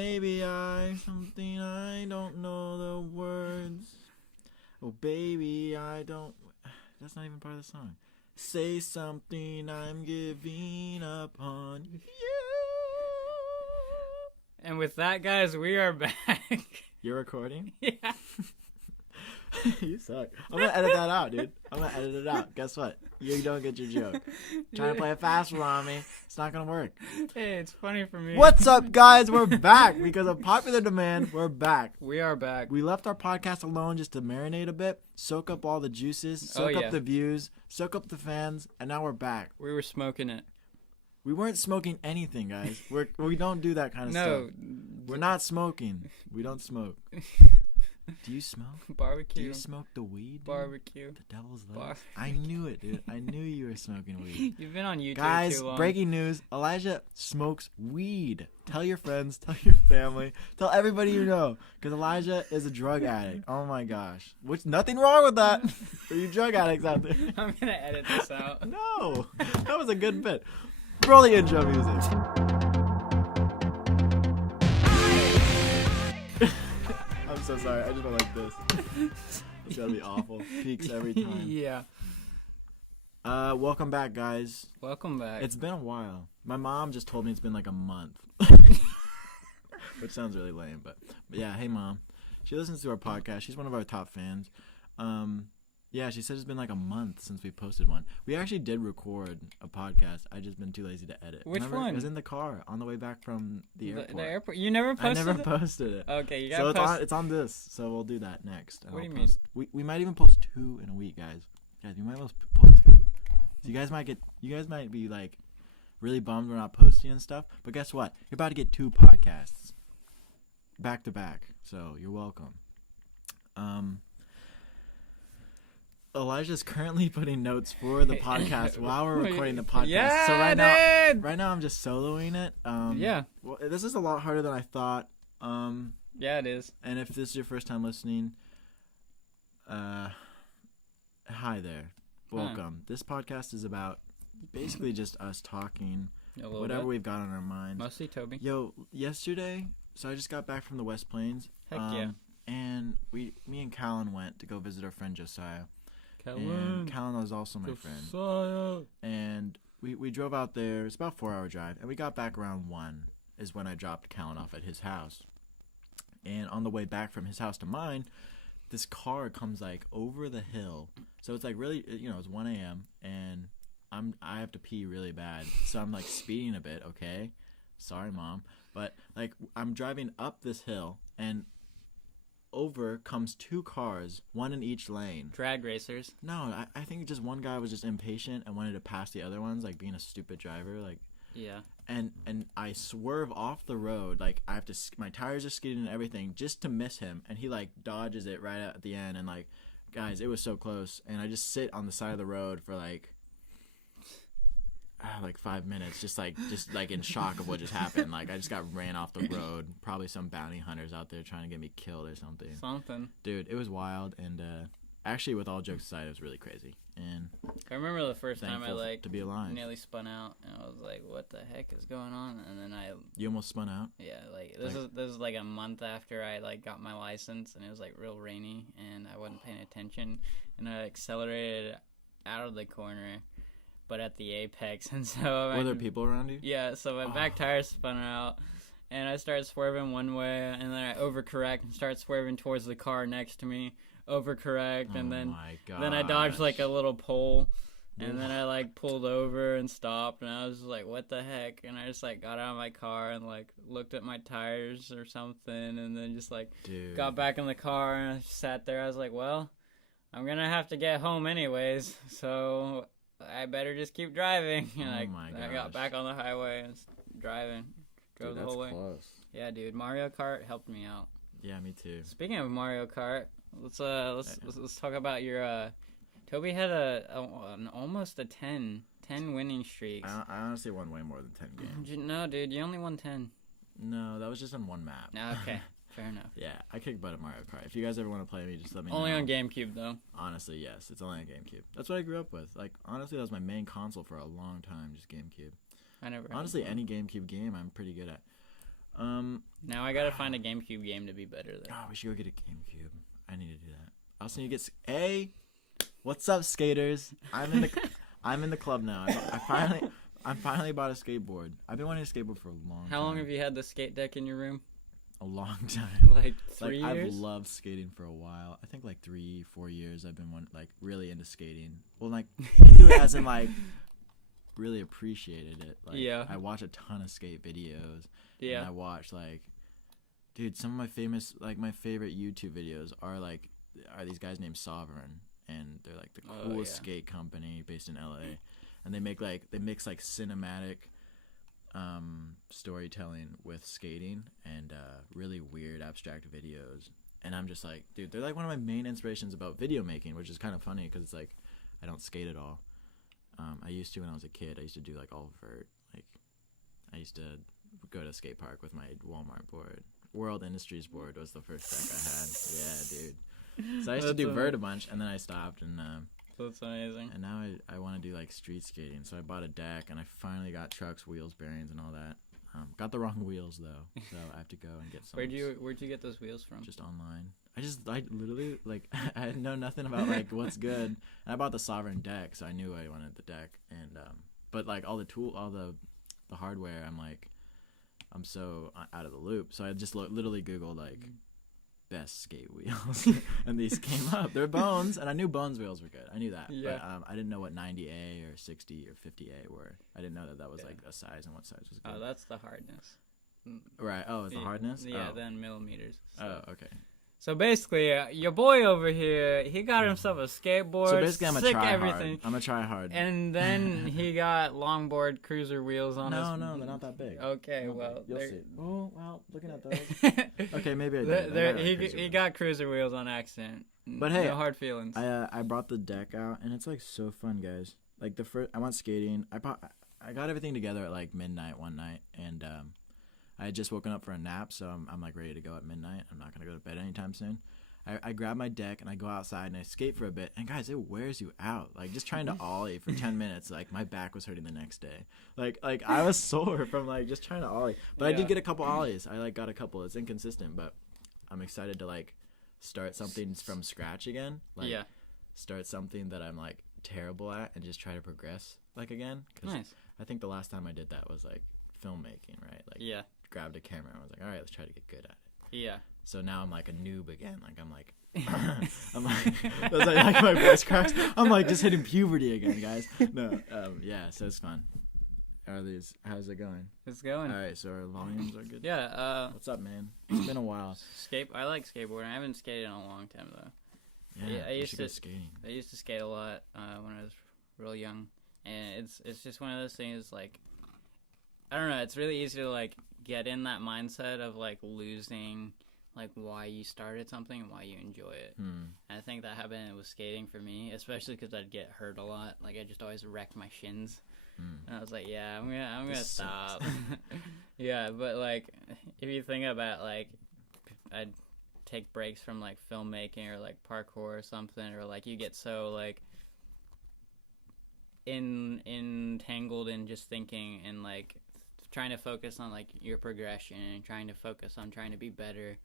Maybe something I don't know the words. Oh baby, I don't. That's not even part of the song. Say something, I'm giving up on you. And with that, guys, we are back. You're recording? Yeah. You suck. I'm gonna edit that out, dude. I'm gonna edit it out. Guess what? You don't get your joke. Trying to play it fast on me. It's not gonna work. Hey, it's funny for me. What's up, guys? We're back. Because of popular demand, we're back. We are back. We left our podcast alone just to marinate a bit, soak up all the juices, soak up the views, soak up the fans, and now we're back. We were smoking it. We weren't smoking anything, guys. We don't do that kind of stuff. We're not smoking. We don't smoke. Do you smoke? Barbecue. Do you smoke the weed? Dude? Barbecue. The devil's lettuce. I knew it, dude. I knew you were smoking weed. You've been on YouTube Guys, too long. breaking news. Elijah smokes weed. Tell your friends. Tell your family. Tell everybody you know. Because Elijah is a drug addict. Oh, my gosh. Which nothing wrong with that for you drug addicts out there. I'm going to edit this out. No. That was a good bit. Roll the intro music. I'm so sorry. I just don't like this. It's gonna be awful. Peaks every time. Yeah. Welcome back, guys. Welcome back. It's been a while. My mom just told me it's been like a month. Which sounds really lame, but yeah, hey mom. She listens to our podcast. She's one of our top fans. Yeah, she said it's been like a month since we posted one. We actually did record a podcast. I just been too lazy to edit. Which Remember? one? It was in the car on the way back from the airport. The airport? You never posted I never posted it. Okay, you gotta post. It's on this, so we'll do that next. What do you mean? We might even post 2 in a week, guys. Guys, we might post 2. So you guys might be like really bummed we're not posting and stuff. But guess what? You're about to get 2 podcasts back to back. So you're welcome. Elijah's currently putting notes for the podcast while we're recording the podcast. Yeah, so right now I'm just soloing it. Yeah. Well, this is a lot harder than I thought. Yeah, it is. And if this is your first time listening, hi there. Welcome. This podcast is about basically just us talking, whatever we've got on our minds. Mostly Toby. Yo, yesterday, so I just got back from the West Plains. Heck yeah. And me and Callan went to go visit our friend Josiah. Callan was also my friend. And we drove out there. It's about a 4-hour drive. And we got back around 1 is when I dropped Callan off at his house. And on the way back from his house to mine, this car comes like over the hill. So it's like really, it's 1 a.m. and I have to pee really bad. So I'm like speeding a bit, okay? Sorry, Mom. But like I'm driving up this hill and over comes 2 cars, 1 in each lane. Drag racers. No, I think just one guy was just impatient and wanted to pass the other ones, like being a stupid driver, like. Yeah. And I swerve off the road, like I have to. My tires are skidding and everything, just to miss him, and he like dodges it right at the end, and like, guys, it was so close, and I just sit on the side of the road for like 5 minutes, just like in shock of what just happened. Like I just got ran off the road. Probably some bounty hunters out there trying to get me killed or something. Dude, it was wild, and actually, with all jokes aside, it was really crazy. And I remember the first time I to be alive. Nearly spun out, and I was like, "What the heck is going on?" And then You almost spun out? Yeah, this is like a month after I like got my license, and it was like real rainy, and I wasn't paying attention, and I accelerated out of the corner, but at the apex, and so were there people around you? Yeah, so my back tire spun out, and I started swerving one way, and then I overcorrect and start swerving towards the car next to me. Overcorrect, and then I dodged like a little pole, and then I like pulled over and stopped, and I was like, what the heck? And I just like got out of my car and like looked at my tires or something, and then just like got back in the car and I sat there. I was like, well, I'm gonna have to get home anyways, so I better just keep driving. And I got back on the highway and driving, drove the whole way. Close. Yeah, dude, Mario Kart helped me out. Yeah, me too. Speaking of Mario Kart, let's talk about your. Toby had an almost a 10 winning streaks. I honestly won way more than 10 games. No, dude, you only won 10. No, that was just on one map. Okay, fair enough. Yeah, I kick butt at Mario Kart. If you guys ever want to play me, just let me know. Only on GameCube, though. Honestly, yes, it's only on GameCube. That's what I grew up with. Like, honestly, that was my main console for a long time, just GameCube. I never. Honestly, any GameCube game I'm pretty good at. Now I gotta find a GameCube game to be better though. Oh, we should go get a GameCube. I need to do that. I also need to get. Hey, what's up, skaters? I'm in the club now. I finally bought a skateboard. I've been wanting a skateboard for a long time. How long have you had the skate deck in your room? A long time. Like 3 years? I've loved skating for a while. I think like 3-4 years I've been really into skating. Well, like into it as in like really appreciated it. Like, yeah. I watch a ton of skate videos. Yeah. And I watch dude, some of my favorite YouTube videos are these guys named Sovereign, and they're like the coolest skate company based in LA. And they mix cinematic storytelling with skating and really weird abstract videos. And I'm just like, dude, they're like one of my main inspirations about video making, which is kind of funny because it's like I don't skate at all. I used to when I was a kid. I used to do like all vert. Like I used to go to a skate park with my Walmart board. World Industries board was the first deck I had. Yeah, dude. So I used to do vert a bunch, and then I stopped, and that's amazing. And now I want to do like street skating. So I bought a deck, and I finally got trucks, wheels, bearings, and all that. Got the wrong wheels though, so I have to go and get some. Where'd you get those wheels from? Just online. I literally I know nothing about like what's good. And I bought the Sovereign deck, so I knew I wanted the deck. And but like all the hardware, I'm so out of the loop. So I just literally Googled like best skate wheels, and these came up. They're Bones, and I knew Bones wheels were good. I knew that, but I didn't know what 90A or 60 or 50A were. I didn't know that was like a size and what size was good. Oh, that's the hardness. Right. Oh, it's the hardness. Yeah, then millimeters. So. Oh, okay. So basically, your boy over here, he got himself a skateboard. So basically, I'm gonna try everything. Hard. I'm gonna try hard. And then he got longboard cruiser wheels on his... No, they're not that big. Okay, well... You'll see. Oh, well, looking at those. Okay, maybe I did. He got cruiser wheels on accident. But hey, no hard feelings. I brought the deck out, and it's like so fun, guys. Like I went skating. I got everything together at like midnight one night, and I had just woken up for a nap, so I'm like ready to go at midnight. I'm not gonna go to bed anytime soon. I grab my deck and I go outside and I skate for a bit. And guys, it wears you out. Like just trying to ollie for 10 minutes, like my back was hurting the next day. Like I was sore from like just trying to ollie. But I did get a couple ollies. I got a couple. It's inconsistent, but I'm excited to like start something from scratch again. Like start something that I'm like terrible at and just try to progress like again. Nice. I think the last time I did that was like filmmaking, right? Like grabbed a camera and was like, all right, let's try to get good at it. Yeah. So now I'm like a noob again. Like I'm like my voice cracks. I'm like just hitting puberty again, guys. No, so it's fun. How's it going? It's going. All right, so our volumes are good. Yeah. What's up, man? It's been a while. I like skateboarding. I haven't skated in a long time though. Yeah, I used to go skating. I used to skate a lot when I was real young, and it's just one of those things like. I don't know, it's really easy to, like, get in that mindset of, like, losing, like, why you started something and why you enjoy it. And I think that happened with skating for me, especially because I'd get hurt a lot. Like, I just always wrecked my shins. And I was like, yeah, I'm gonna stop. Yeah, but, like, if you think about, like, I'd take breaks from, like, filmmaking or, like, parkour or something, or, like, you get so, like, entangled in just thinking and, like, trying to focus on like your progression and trying to focus on trying to be better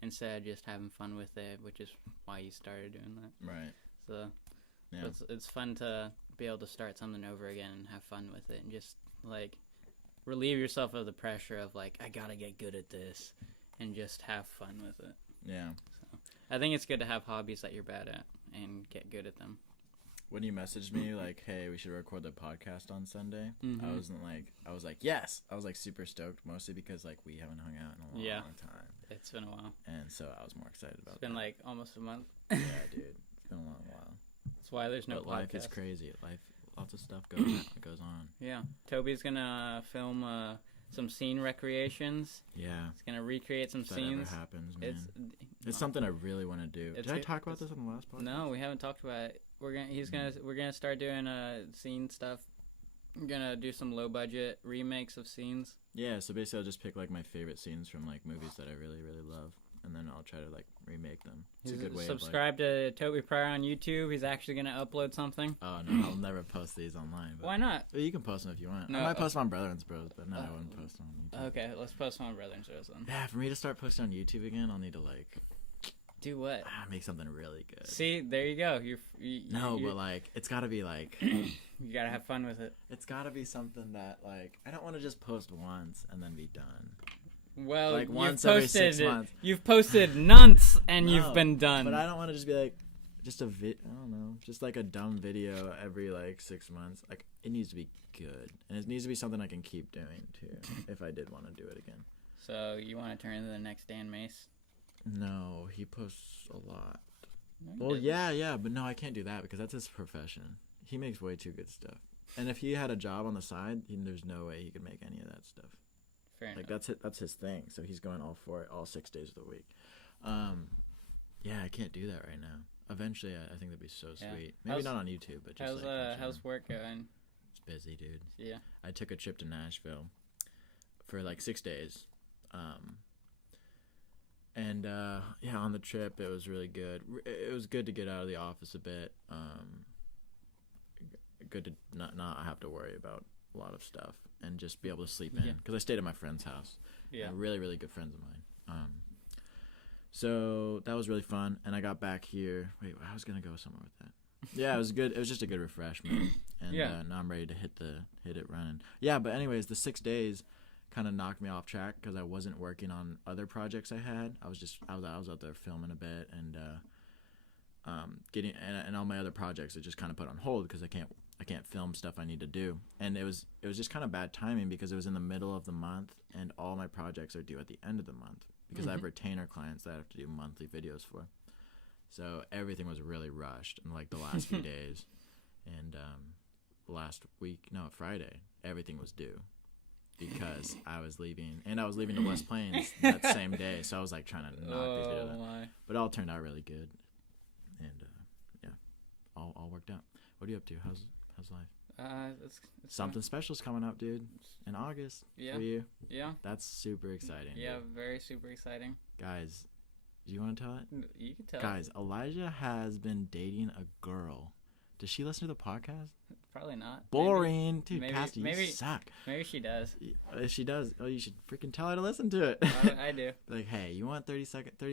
instead of just having fun with it, which is why you started doing that. Right. So it's fun to be able to start something over again and have fun with it and just like relieve yourself of the pressure of like I gotta get good at this and just have fun with it. Yeah. So I think it's good to have hobbies that you're bad at and get good at them. When you messaged me like, "Hey, we should record the podcast on Sunday," I was like, yes. I was like super stoked, mostly because like we haven't hung out in a long time. It's been a while, and so I was more excited about. It's been like almost a month. Yeah, dude, it's been a long while. That's why there's no podcast. Life is crazy. Lots of stuff goes on. Yeah, Toby's gonna film some scene recreations. Yeah, he's gonna recreate some scenes. That ever happens, man. It's something I really want to do. Did I talk about this on the last podcast? No, we haven't talked about it. We're gonna start doing scene stuff I'm gonna do some low budget remakes of scenes. Yeah, so basically I'll just pick like my favorite scenes from like movies that I really, really love, and then I'll try to like remake them. It's a good way subscribe to Toby Pryor on YouTube. He's actually gonna upload something. Oh no, I'll never post these online. But why not? Well, you can post them if you want. No, I might post them on Brother and Bros, but no, I wouldn't post them on YouTube. Okay, let's post them on Brother and Bros then. Yeah, for me to start posting on YouTube again, I'll need to like do what? Make something really good. See, there you go. But like it's gotta be like you gotta have fun with it. It's gotta be something that like I don't want to just post once and then be done. Well, like once every 6 months. You've posted nonce and you've been done. But I don't want to just be like just I don't know, just like a dumb video every like 6 months. Like it needs to be good, and it needs to be something I can keep doing too. If I did want to do it again. So you want to turn into the next Dan Mace? No, he posts a lot. No, well, yeah, but no, I can't do that because that's his profession. He makes way too good stuff. And if he had a job on the side, there's no way he could make any of that stuff. Fair enough. That's his thing. So he's going all for it all 6 days of the week. Yeah, I can't do that right now. Eventually, I think that'd be so sweet. Maybe not on YouTube, but just how's work going? It's busy, dude. Yeah. I took a trip to Nashville for like 6 days. And on the trip, it was really good. It was good to get out of the office a bit. Good to not have to worry about a lot of stuff and just be able to sleep in. Because I stayed at my friend's house. Yeah. Really, really good friends of mine. So that was really fun. And I got back here. Wait, I was going to go somewhere with that. Yeah, it was good. It was just a good refreshment. And now I'm ready to hit it running. Yeah, but anyways, the 6 days kind of knocked me off track because I wasn't working on other projects I had. I was out there filming a bit and getting and all my other projects I just kind of put on hold because I can't film stuff I need to do. And it was just kind of bad timing because it was in the middle of the month and all my projects are due at the end of the month because I have retainer clients that I have to do monthly videos for. So everything was really rushed in like the last few days. And Friday, everything was due. Because I was leaving to West Plains that same day, so I was like trying to knock these videos out. But it all turned out really good, and all worked out. What are you up to? How's life? It's Something special's coming up, dude, in August for you. Yeah. That's super exciting. Yeah, dude. Very super exciting. Guys, do you want to tell it? You can tell. Guys, Elijah has been dating a girl. Does she listen to the podcast? Probably not. Boring. Dude, Cassie, you suck. Maybe she does. If she does, you should freaking tell her to listen to it. I do. Like, hey, you want 30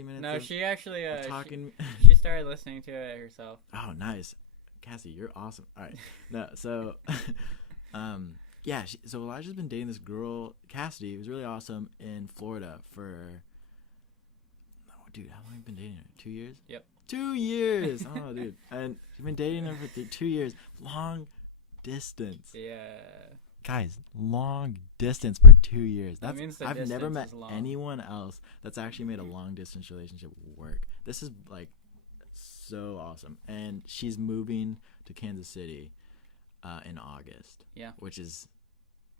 minutes? No, she actually talking. She started listening to it herself. Oh, nice. Cassie, you're awesome. All right. No, so, so Elijah's been dating this girl, Cassidy, who's really awesome in Florida for, dude, how long have you been dating her? 2 years? Yep. 2 years. Oh, dude. And you've been dating her for 2 years. Long distance. Yeah. Guys, long distance for 2 years. That means the I've never met long. anyone else that's actually made a long distance relationship work. This is like so awesome. And she's moving to Kansas City in August. Yeah. Which is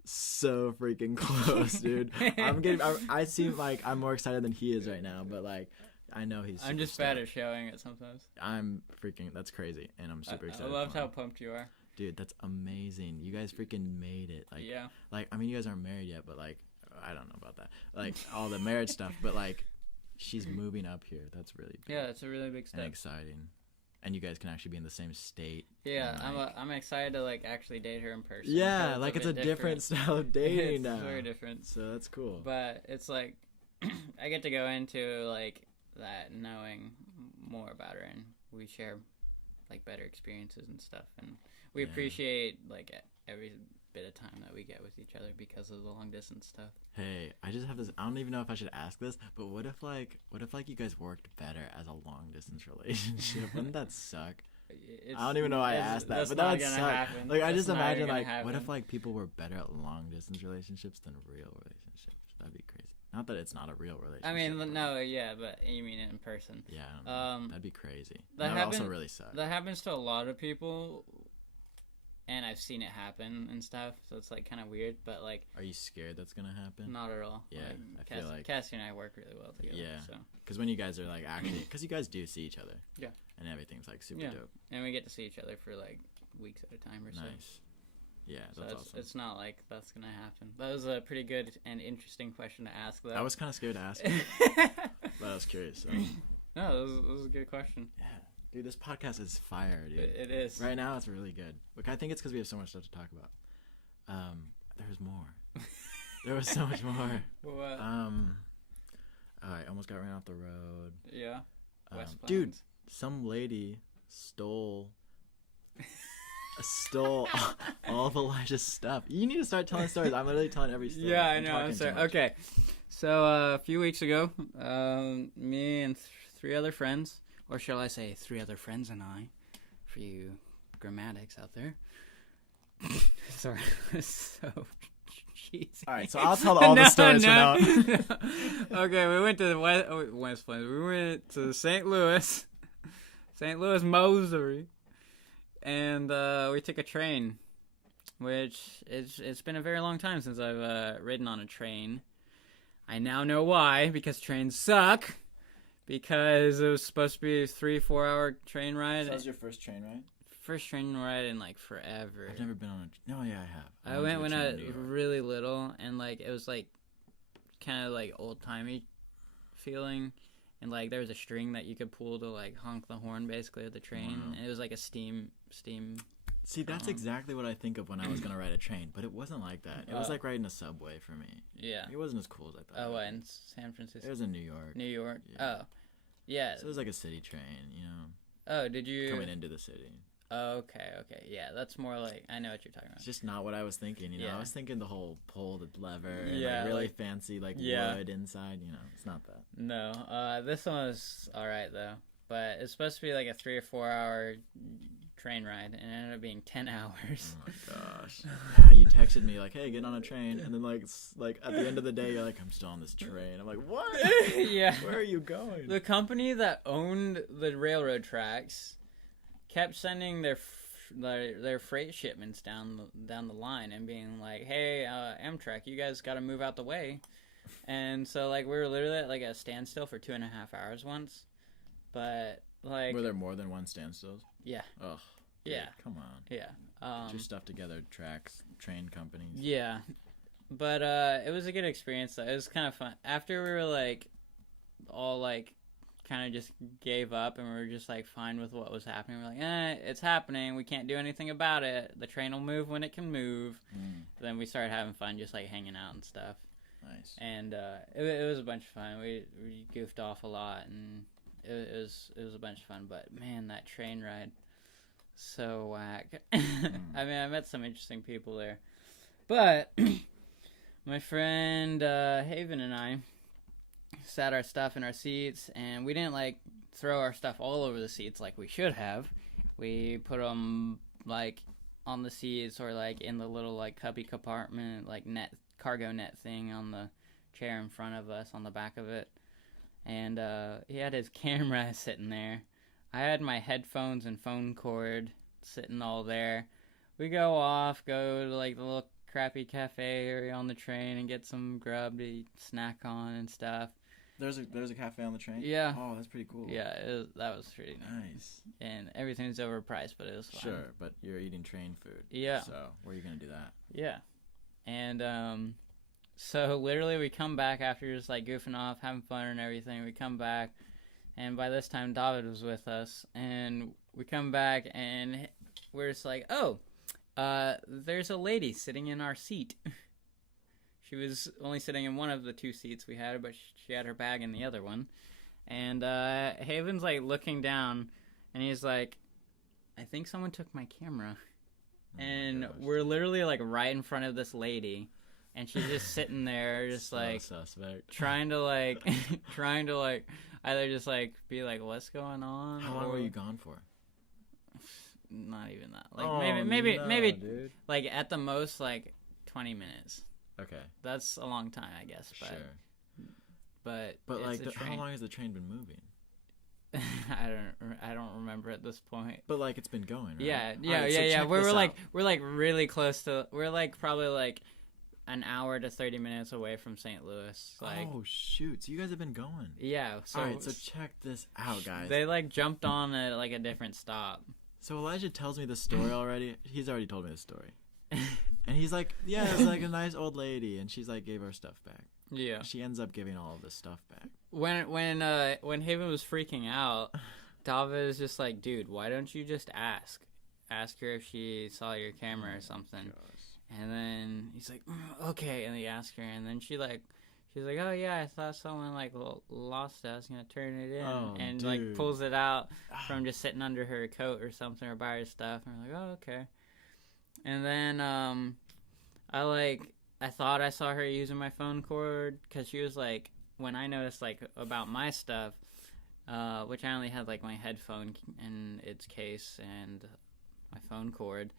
so freaking close, dude. I seem like I'm more excited than he is right now, but like I know I'm just bad at showing it sometimes. That's crazy, and I'm super excited. I loved how pumped you are. Dude, that's amazing. You guys freaking made it. Like, yeah. Like, I mean, you guys aren't married yet, but like, I don't know about that. Like, all the marriage stuff, but like, she's moving up here. That's really big. Yeah, it's a really big step. And exciting. And you guys can actually be in the same state. Yeah, I'm excited to like actually date her in person. Yeah, like it's a different style of dating now. It's very different. So that's cool. But it's like, I get to go into like that knowing more about her, and we share like better experiences and stuff, and we appreciate like every bit of time that we get with each other because of the long distance stuff. Hey, I just have this. I don't even know if I should ask this, but what if you guys worked better as a long distance relationship? Wouldn't that suck? I don't even know why I asked that, but that would suck. Happen. Like, I just imagine like, what if like people were better at long distance relationships than real relationships? That'd be crazy. Not that it's not a real relationship. I mean, no, yeah, but you mean it in person. Yeah, I don't know. That'd be crazy. That would also really suck. That happens to a lot of people, and I've seen it happen and stuff, so it's like kind of weird, but like... Are you scared that's gonna happen? Not at all. Yeah, like, I feel like... Cassie and I work really well together. Yeah, so. Because when you guys are like actually... Because you guys do see each other. Yeah. And everything's like super dope. And we get to see each other for like weeks at a time or so. Nice. Yeah, that's awesome. It's not like that's gonna happen. That was a pretty good and interesting question to ask, though. I was kind of scared to ask it, but I was curious. So. No, it was a good question. Yeah. Dude, this podcast is fire, dude. It is. Right now, it's really good. Look, I think it's because we have so much stuff to talk about. There's more. There was so much more. What? I almost got ran off the road. Yeah. Dude, some lady stole all of Elijah's stuff. You need to start telling stories. I'm literally telling every story. Yeah, I know. I'm sorry. Okay. So a few weeks ago, me and 3 other friends, or shall I say 3 other friends and I, for you grammatics out there. Sorry, so cheesy. All right, so I'll tell all the stories from now on. Okay, we went to the West Plains. We went to St. Louis, Missouri, and we took a train, which it's been a very long time since I've ridden on a train. I now know why, because trains suck. Because it was supposed to be a 3-4 hour train ride. So that was your first train ride? First train ride in like forever. I've never been on a. No, yeah, I have. I went when I was really little, and like it was like kind of like old timey feeling, and like there was a string that you could pull to like honk the horn basically of the train. Wow. And it was like a steam. See, that's exactly what I think of when I was gonna ride a train, but it wasn't like that. It was like riding a subway for me. Yeah. It wasn't as cool as I thought. Oh, what, in San Francisco? It was in New York. New York. Yeah. Oh, yeah. So it was like a city train, you know. Oh, did you coming into the city? Oh, okay. Yeah, that's more like I know what you're talking about. It's just not what I was thinking. You know, Yeah. I was thinking the whole pull the lever and Yeah, like really like- fancy like Yeah. wood inside. You know, it's not that. No, this one was all right though, but it's supposed to be like a 3 or 4 hour train ride, and it ended up being 10 hours. Oh my gosh! Yeah, you texted me like, "Hey, get on a train," and then like at the end of the day, you're like, "I'm still on this train." I'm like, "What? Yeah. Where are you going?" The company that owned the railroad tracks kept sending their freight shipments down the line and being like, "Hey, Amtrak, you guys got to move out the way." And so like we were literally at like a standstill for 2.5 hours once, but like were there more than one standstill? Yeah. Ugh. Dude, Yeah. Come on. Yeah. Get your stuff together, tracks, train companies. Yeah. But it was a good experience though. It was kind of fun. After we were like all like kind of just gave up and we were just like fine with what was happening. We're like, it's happening. We can't do anything about it. The train will move when it can move. Then we started having fun just like hanging out and stuff. Nice. And it was a bunch of fun. We goofed off a lot and it was a bunch of fun. But man, that train ride, so whack. I mean, I met some interesting people there. But my friend Haven and I sat our stuff in our seats, and we didn't like throw our stuff all over the seats like we should have. We put them like on the seats or like in the little like cubby compartment, like cargo net thing on the chair in front of us on the back of it. And he had his camera sitting there. I had my headphones and phone cord sitting all there. We go to like the little crappy cafe area on the train and get some grub to snack on and stuff. There's a cafe on the train? Yeah. Oh, that's pretty cool. Yeah, that was pretty nice. And everything's overpriced, but it was fun. Sure, but you're eating train food. Yeah. So where are you going to do that? Yeah. And so literally we come back after just like goofing off, having fun and everything. We come back, and by this time David was with us, and we come back and we're just like, oh, there's a lady sitting in our seat. She was only sitting in one of the 2 seats we had, but she had her bag in the other one. And Haven's like looking down, and he's like, I think someone took my camera. Oh and my gosh, we're literally like right in front of this lady, and she's just sitting there just so like suspect. trying to either just like be like, what's going on? How long were you gone for? Not even that. Like maybe dude. like at the most like 20 minutes. Okay. That's a long time, I guess. But, Sure. But like, it's a train. how long has the train been moving? I don't remember at this point. But like it's been going, right? Yeah. Right, so check We're this like out. we're like really close to. We're like probably like an hour to 30 minutes away from St. Louis. Like, oh shoot! So you guys have been going. Yeah. So, all right. So check this out, guys. They like jumped on at like a different stop. So Elijah tells me the story already. He's already told me the story. And he's like, yeah, it's like a nice old lady, and she's like, gave our stuff back. Yeah. She ends up giving all of this stuff back. When Haven was freaking out, David is just like, dude, why don't you just ask? Ask her if she saw your camera or something. Gosh. And then he's like, okay. And he asked her, and then she's like, oh yeah, I thought someone like lost it. I was gonna turn it in, and dude. Like pulls it out from just sitting under her coat or something, or by her stuff. And we're like, oh okay. And then I thought I saw her using my phone cord, because she was like, when I noticed like about my stuff, which I only had like my headphone in its case and my phone cord,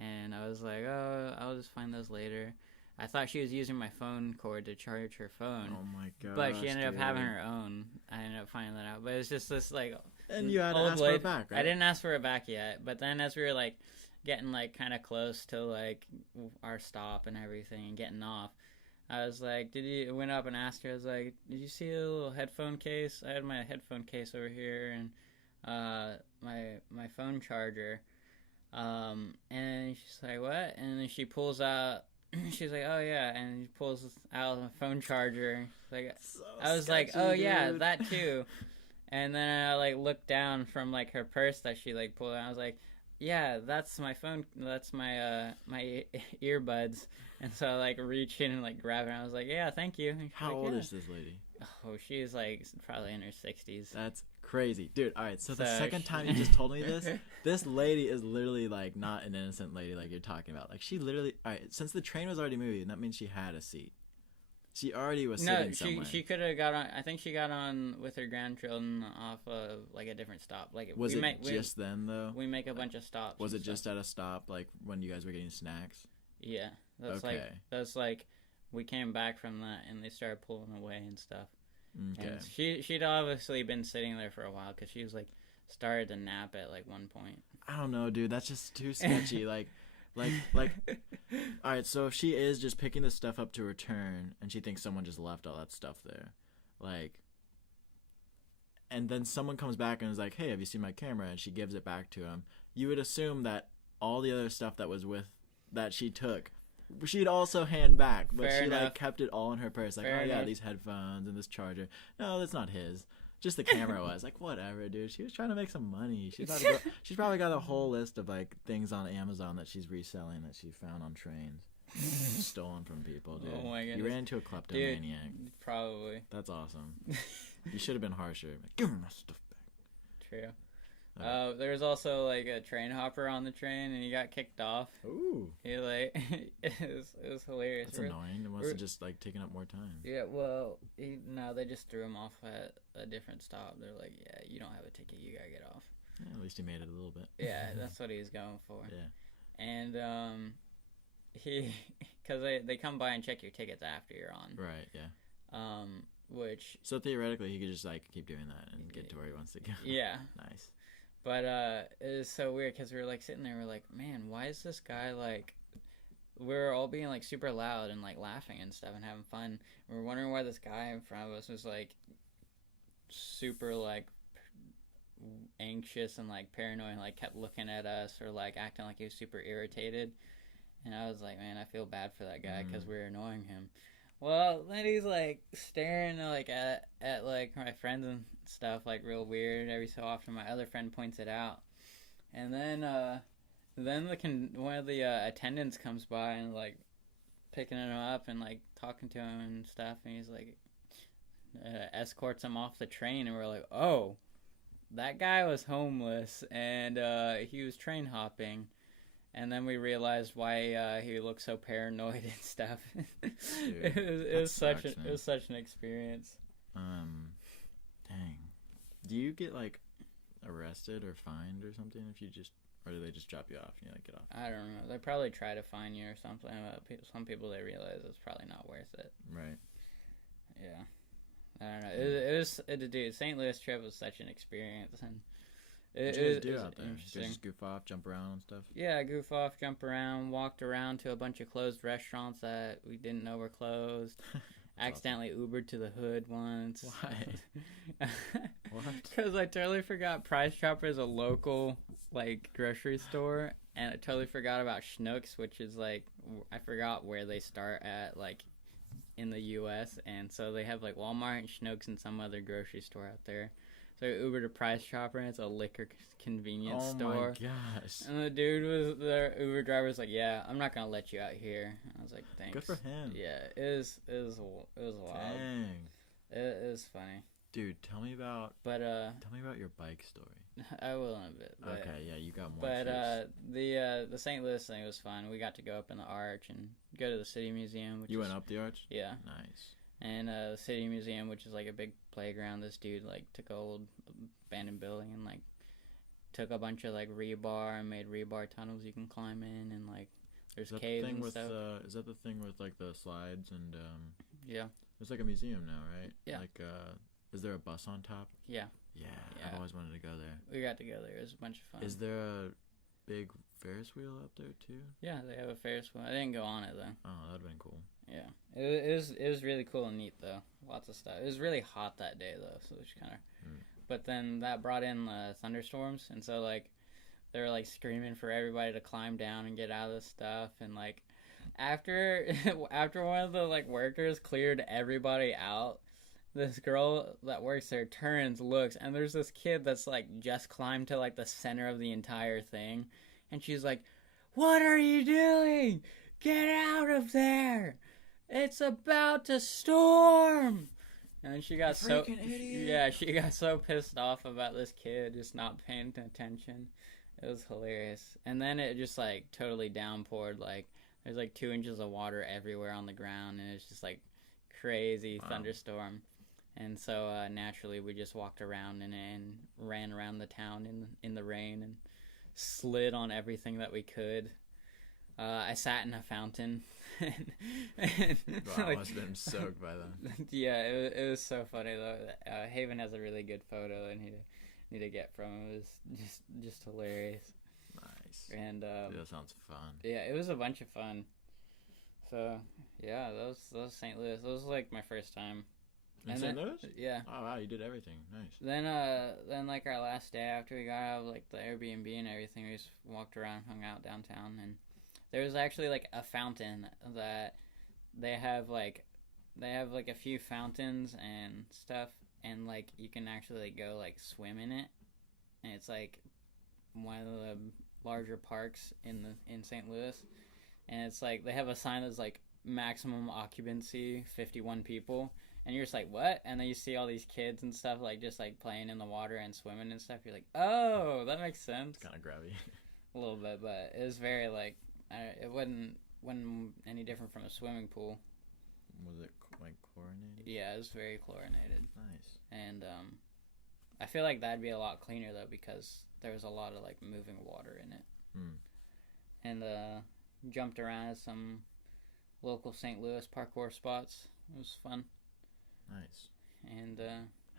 and I was like, oh, I'll just find those later. I thought she was using my phone cord to charge her phone. Oh my god! But she ended up having her own. I ended up finding that out. But it's just this like. And you had to ask for it back, right? I didn't ask for it back yet. But then as we were like getting like kind of close to like our stop and everything and getting off, I was like, went up and asked her. I was like, did you see a little headphone case? I had my headphone case over here and my phone charger. And she's like, what? And then she pulls out. She's like, oh yeah, and she pulls out a phone charger. Like, so I was sketchy, like, oh dude. Yeah, that too. And then I like looked down from like her purse that she like pulled out. I was like, yeah, that's my phone. That's my my earbuds. And so I like reach in and like grab it. And I was like, yeah, thank you. How old is this lady? Oh, she's like probably in her 60s. That's crazy, dude. All right, so the second time you just told me this lady is literally like not an innocent lady like you're talking about. Like she literally, all right, since the train was already moving, that means she had a seat. She already was sitting somewhere. No, she could have got on. I think she got on with her grandchildren off of like a different stop. Like was just then though? We make a bunch of stops. Was it just at a stop like when you guys were getting snacks? Yeah, that's like we came back from that and they started pulling away and stuff. Okay. And she'd obviously been sitting there for a while because she was like started to nap at like one point. I don't know, dude. That's just too sketchy. like, all right. So if she is just picking the stuff up to return and she thinks someone just left all that stuff there, like, and then someone comes back and is like, hey, have you seen my camera? And she gives it back to him. You would assume that all the other stuff that was that she took, she'd also hand back, but she like kept it all in her purse. Like, yeah, these headphones and this charger. No, that's not his. Just the camera was. Like, whatever, dude. She was trying to make some money. She's probably got a whole list of like things on Amazon that she's reselling that she found on trains, stolen from people, dude. Oh my goodness. You ran into a kleptomaniac. Dude, probably. That's awesome. You should have been harsher. Like, give me my stuff back. True. There was also like a train hopper on the train, and he got kicked off. Ooh. He like it was hilarious. That's annoying. It must have just like taken up more time. Yeah. Well, no, they just threw him off at a different stop. They're like, yeah, you don't have a ticket. You gotta get off. Yeah, at least he made it a little bit. Yeah, that's what he was going for. Yeah. And because they come by and check your tickets after you're on. Right. Yeah. So theoretically, he could just like keep doing that and get to where he wants to go. Yeah. Nice. But it was so weird because we were like sitting there, we're like, man, why is this guy like? We're all being like super loud and like laughing and stuff and having fun. We were wondering why this guy in front of us was like super like anxious and like paranoid and like kept looking at us or like acting like he was super irritated. And I was like, man, I feel bad for that guy because we were annoying him. Well, then he's like staring like at like my friends and stuff like real weird. Every so often, my other friend points it out, and then one of the attendants comes by and like picking him up and like talking to him and stuff, and he's like escorts him off the train, and we're like, oh, that guy was homeless and he was train hopping. And then we realized why he looked so paranoid and stuff. Dude, it was such an experience. Dang. Do you get like arrested or fined or something or do they just drop you off and you like get off? I don't know. They probably try to fine you or something. Some people they realize it's probably not worth it. Right. Yeah. I don't know. Dude, St. Louis trip was such an experience, and. What did you guys do out there? Did you just goof off, jump around and stuff? Yeah, goof off, jump around, walked around to a bunch of closed restaurants that we didn't know were closed. Accidentally Ubered to the hood once. Why? What? Because I totally forgot Price Chopper is a local, like, grocery store. And I totally forgot about Schnucks, which is like, I forgot where they start at, like, in the U.S. And so they have like Walmart and Schnucks and some other grocery store out there. So I Ubered to Price Chopper, and it's a liquor convenience store. Oh my gosh. And the Uber driver was like, "Yeah, I'm not gonna let you out here." I was like, "Thanks." Good for him. Yeah, it was wild. Dang. It was funny. Dude, tell me about your bike story. I will in a bit. But, okay, yeah, you got more. But the St. Louis thing was fun. We got to go up in the Arch and go to the City Museum. You went up the Arch? Yeah. Nice. And the City Museum, which is like a big playground. This dude like took an old abandoned building and like took a bunch of like rebar and made rebar tunnels you can climb in, and like there's caves and stuff. Is that the thing with like the slides and Yeah. It's like a museum now, right? Yeah. Like is there a bus on top? Yeah. Yeah. I've always wanted to go there. We got to go there. It was a bunch of fun. Is there a big Ferris wheel up there too? Yeah, they have a Ferris wheel. I didn't go on it though. Oh, that'd been cool. Yeah, it was really cool and neat though. Lots of stuff. It was really hot that day though, so it was kind of. But then that brought in thunderstorms, and so like they were like screaming for everybody to climb down and get out of the stuff, and like after one of the like workers cleared everybody out, this girl that works there turns, looks, and there's this kid that's like just climbed to like the center of the entire thing, and she's like, "What are you doing? Get out of there! It's about to storm!" And she got she got so pissed off about this kid just not paying attention. It was hilarious. And then it just like totally downpoured. Like there's like 2 inches of water everywhere on the ground, and it's just like crazy thunderstorm. And so naturally we just walked around and ran around the town in the rain and slid on everything that we could. I sat in a fountain. I must have been soaked by then. Yeah, it was so funny though. Haven has a really good photo I need to get from him. It was just hilarious. Nice. And dude, that sounds fun. Yeah, it was a bunch of fun. So yeah, that was St. Louis. That was like my first time. In St. Louis? Yeah. Oh wow, you did everything. Nice. Then like our last day after we got out of like the Airbnb and everything, we just walked around, hung out downtown, and there was actually like a fountain that they have like a few fountains and stuff, and like you can actually like go like swim in it, and it's like one of the larger parks in St. Louis, and it's like they have a sign that's like maximum occupancy 51 people. And you're just like, what? And then you see all these kids and stuff, like, just, like, playing in the water and swimming and stuff. You're like, oh, that makes sense. It's kind of grabby. A little bit, but it was very, like, it wasn't any different from a swimming pool. Was it, like, chlorinated? Yeah, it was very chlorinated. Nice. And I feel like that'd be a lot cleaner, though, because there was a lot of, like, moving water in it. And jumped around at some local St. Louis parkour spots. It was fun. Nice. And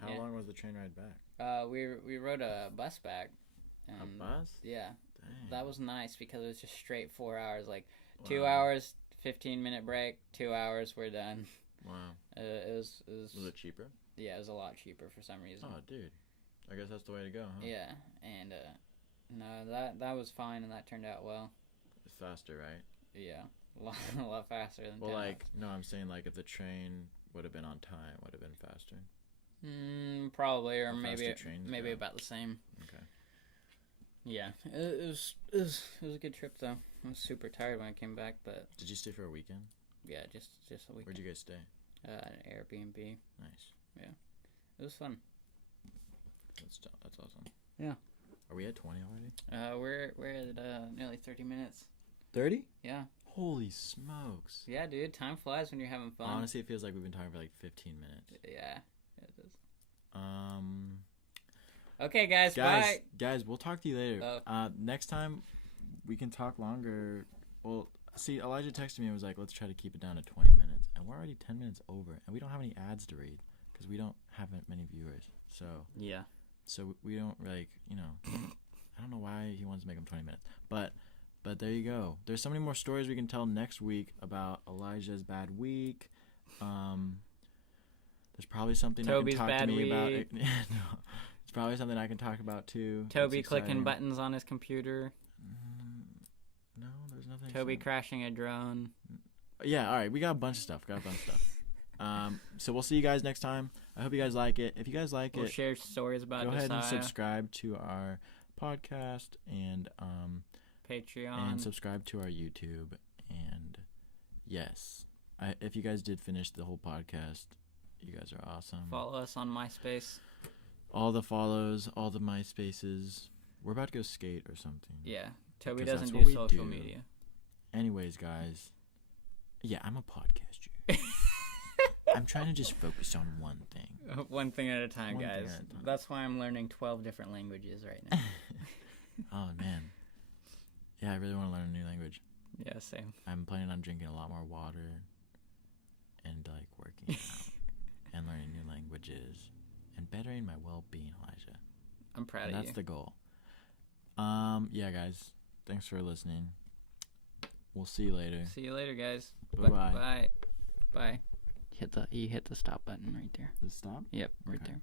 how long was the train ride back? We rode a bus back. And a bus? Yeah. Dang. That was nice because it was just straight 4 hours. Like 2 hours, 15-minute break, 2 hours, we're done. Wow. It was. Was it cheaper? Yeah, it was a lot cheaper for some reason. Oh, dude. I guess that's the way to go, huh? Yeah, and no, that was fine, and that turned out well. It's faster, right? Yeah, a lot faster than. Well, like no, I'm saying like if the train would have been on time, would have been faster. Probably, or maybe go. about the same. Okay. Yeah, it was a good trip though. I was super tired when I came back, but. Did you stay for a weekend? Yeah, just a weekend. Where'd you guys stay? An Airbnb. Nice. Yeah, it was fun. That's awesome. Yeah. Are we at 20 already? We're at nearly 30 minutes. 30? Yeah. Holy smokes. Yeah, dude. Time flies when you're having fun. Honestly, it feels like we've been talking for like 15 minutes. Yeah, it is. Okay, guys, bye. Guys, we'll talk to you later. Next time, we can talk longer. Well, see, Elijah texted me and was like, let's try to keep it down to 20 minutes. And we're already 10 minutes over. And we don't have any ads to read because we don't have many viewers. So yeah. So we don't, like, you know, I don't know why he wants to make them 20 minutes. But there you go. There's so many more stories we can tell next week about Elijah's bad week. There's probably something Toby's you can talk to me week. about. No, it's probably something I can talk about too. Toby clicking buttons on his computer. Toby crashing a drone. Yeah, all right. We got a bunch of stuff. So we'll see you guys next time. I hope you guys like it. If you guys like we'll it, share stories about go ahead Josiah. and subscribe to our podcast and Patreon. And subscribe to our YouTube. And yes, if you guys did finish the whole podcast, you guys are awesome. Follow us on MySpace. All the follows, all the MySpaces. We're about to go skate or something. Yeah. Toby doesn't do social media. Anyways, guys. Yeah, I'm a podcaster. I'm trying to just focus on one thing. One thing at a time, guys. That's why I'm learning 12 different languages right now. Oh, man. Yeah, I really want to learn a new language. Yeah, same. I'm planning on drinking a lot more water and, like, working out and learning new languages and bettering my well-being, Elijah. I'm proud of you. That's the goal. Yeah, guys. Thanks for listening. We'll see you later. See you later, guys. Bye-bye. Bye. Bye. You hit the stop button right there. The stop? Yep, right there.